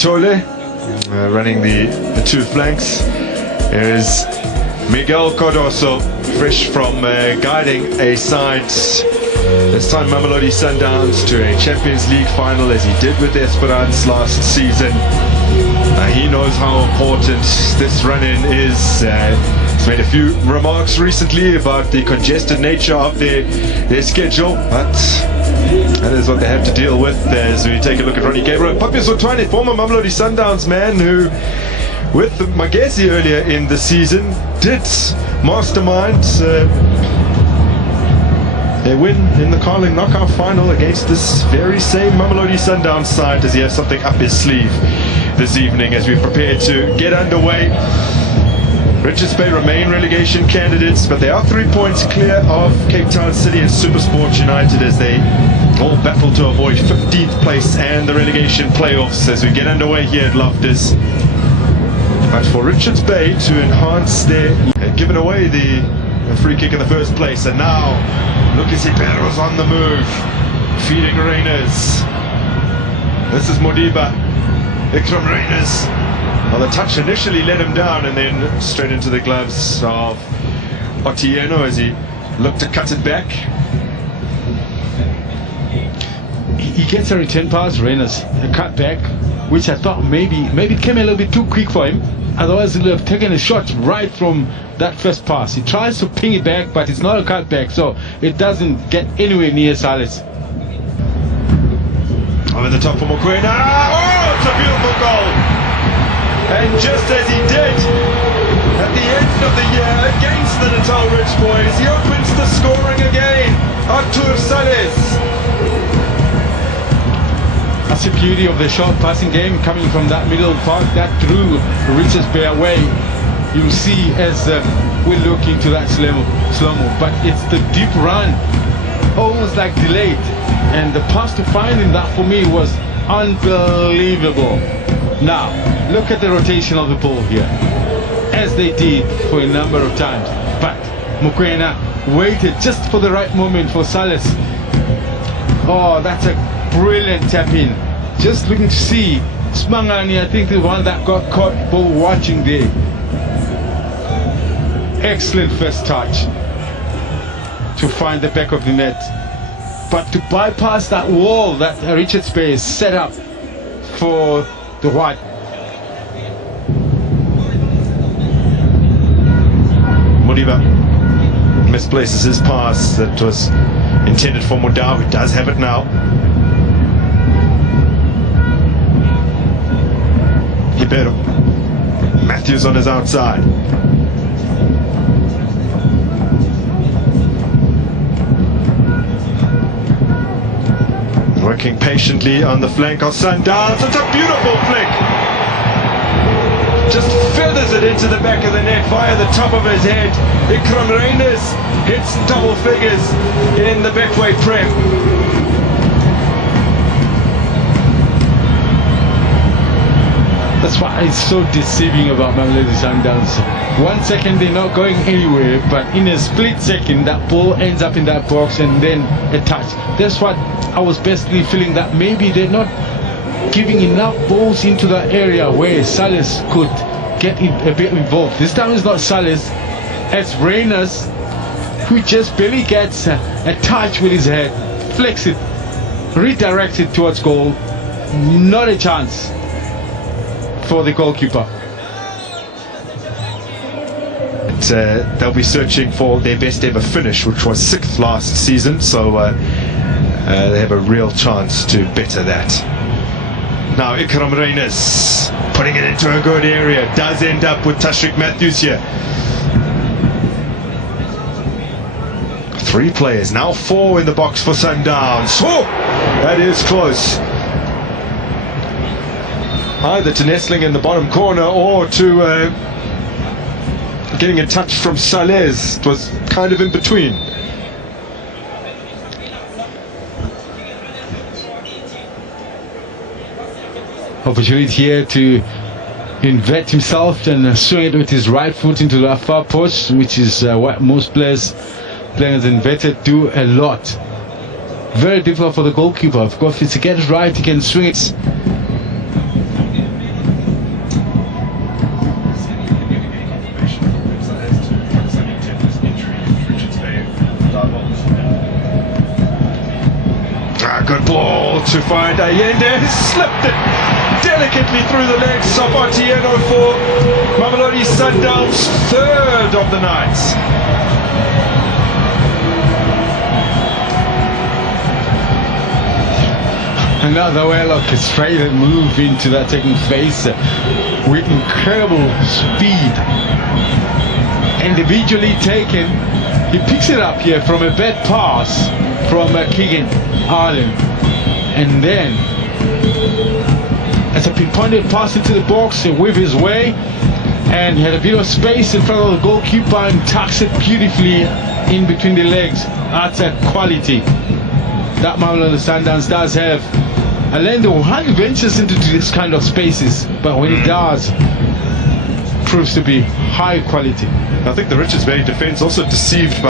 Tole running the two flanks. There is Miguel Cardoso, fresh from guiding a side, this time Mamelodi Sundowns, to a Champions League final as he did with Esperance last season. He knows how important this run-in is. He's made a few remarks recently about the congested nature of their schedule, but that is what they have to deal with as we take a look at Ronnie Gabriel. Papias Otwane, former Mamelodi Sundowns man who, with Magesi earlier in the season, did mastermind a win in the Carling knockout final against this very same Mamelodi Sundowns side. Does he have something up his sleeve this evening as we prepare to get underway? Richards Bay remain relegation candidates, but they are 3 points clear of Cape Town City and Supersport United as they all battle to avoid 15th place and the relegation playoffs as we get underway here at Loftus. But for Richards Bay to enhance their... They've given away the free kick in the first place, and now Lucas Ibero's on the move, feeding Reyners. This is Modiba. Ikram Reyners. Well, the touch initially let him down and then straight into the gloves of Otieno as he looked to cut it back. He gets a return pass, Reyners, a cut back, which I thought maybe it came a little bit too quick for him. Otherwise he would have taken a shot right from that first pass. He tries to ping it back, but it's not a cut back, so it doesn't get anywhere near Salis. Over the top for Mokoena. Oh, it's a beautiful goal! And just as he did at the end of the year against the Natal Ridge boys, he opens the scoring again. Artur Sales. That's the beauty of the short passing game coming from that middle part that drew Richards Bay away. You'll see as we look into that slow-mo, but it's the deep run, almost like delayed, and the pass to find him, that for me was unbelievable. Now look at the rotation of the ball here, as they did for a number of times, but Mokoena waited just for the right moment for Salas. Oh, that's a brilliant tap in. Just looking to see Smangani, I think the one that got caught ball watching there. Excellent first touch to find the back of the net, but to bypass that wall that Richards Bay is set up for the white. Modiba misplaces his pass that was intended for Modau, who does have it now. Ibero. Matthews on his outside. Working patiently on the flank of Sundowns. It's a beautiful flick. Just feathers it into the back of the net via the top of his head. Ikram Reyners hits double figures in the Betway Prem. That's why it's so deceiving about Mamelodi Sundowns. 1 second they're not going anywhere, but in a split second that ball ends up in that box and then a touch. That's what I was basically feeling, that maybe they're not giving enough balls into that area where Salas could get a bit involved. This time it's not Salas, it's Reyners, who just barely gets a touch with his head, flicks it, redirects it towards goal. Not a chance for the goalkeeper. They'll be searching for their best ever finish, which was 6th last season, so they have a real chance to better that. Now Ikram Reyners putting it into a good area, does end up with Tashrik Matthews here. 3 players, now 4 in the box for Sundowns. Oh, that is close. Either to nestling in the bottom corner or to getting a touch from Sales. It was kind of in between. Opportunity here to invert himself and swing it with his right foot into the far post, which is what most players inverted do a lot. Very difficult for the goalkeeper. Of course, if he gets it right, he can swing it. to find Allende, slipped it delicately through the legs of Otieno for Mamelodi Sundowns' third of the night. Another well orchestrated move into that second phase with incredible speed. Individually taken, he picks it up here from a bad pass from Keegan Harlan, and then as a pinpointed pass into the box with his way, and he had a bit of space in front of the goalkeeper and tucks it beautifully in between the legs. That's a quality that Mamelodi Sundowns does have. Allende hardly ventures into this kind of spaces, but when he does, proves to be high quality. I think the Richards Bay defence also deceived by